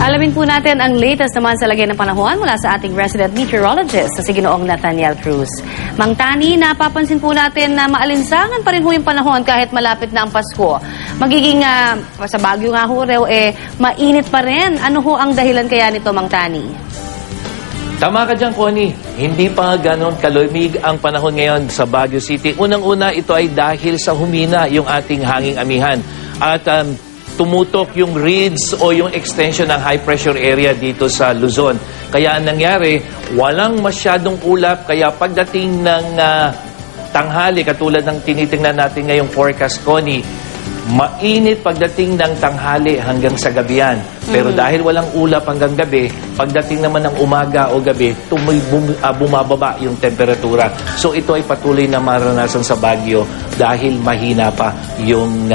Alamin po natin ang latest naman sa lagay ng panahon mula sa ating resident meteorologist sa Ginoong Nathaniel Cruz. Mang Tani, napapansin po natin na maalinsangan pa rin ho yung panahon kahit malapit na ang Pasko. Magiging sa Baguio nga ho raw, mainit pa rin. Ano ho ang dahilan kaya nito, Mang Tani? Tama ka dyan, Connie. Hindi pa ganon kalamig ang panahon ngayon sa Baguio City. Unang-una, ito ay dahil sa humina yung ating hanging amihan. At tumutok yung reeds o yung extension ng high pressure area dito sa Luzon. Kaya ang nangyari, walang masyadong ulap. Kaya pagdating ng tanghali, katulad ng tinitingnan natin ngayong forecast, Connie, mainit pagdating ng tanghali hanggang sa gabihan. Pero dahil walang ulap hanggang gabi, pagdating naman ng umaga o gabi, bumababa yung temperatura. So ito ay patuloy na maranasan sa Baguio dahil mahina pa yung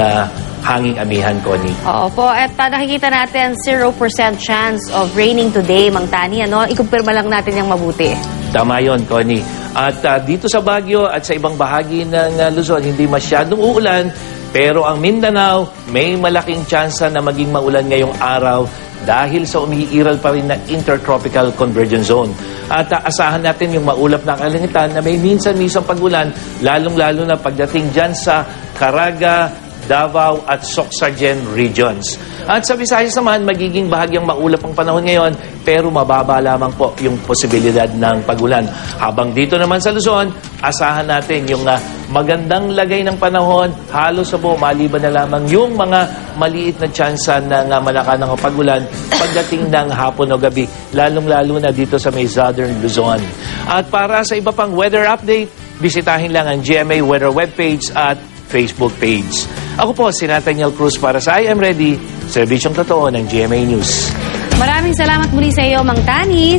hanging amihan, Connie. Oo po. At nakikita natin 0% chance of raining today, Mang Tani. Ikumpirma lang natin yung mabuti. Tama yun, Connie. At dito sa Baguio at sa ibang bahagi ng Luzon, hindi masyadong uulan. Pero ang Mindanao, may malaking tsansa na maging maulan ngayong araw dahil sa umiiral pa rin na intertropical convergence zone. At asahan natin yung maulap na kalangitan na may minsan-minsan pag-ulan, lalong-lalo na pagdating dyan sa Caraga, Davao at Sorsogon regions. At sa Visayas naman, magiging bahagyang maulap ang panahon ngayon, pero mababa lamang po yung posibilidad ng pag-ulan. Habang dito naman sa Luzon, asahan natin yung magandang lagay ng panahon, halos sa buo, maliban na lamang yung mga maliit na tsansa ng malaka ng pag-ulan pagdating ng hapon o gabi, lalong-lalo na dito sa may Southern Luzon. At para sa iba pang weather update, bisitahin lang ang GMA Weather webpage at Facebook page. Ako po si Nathaniel Cruz para sa I Am Ready, serbisyong totoo ng GMA News. Maraming salamat muli sa iyo, Mang Tani.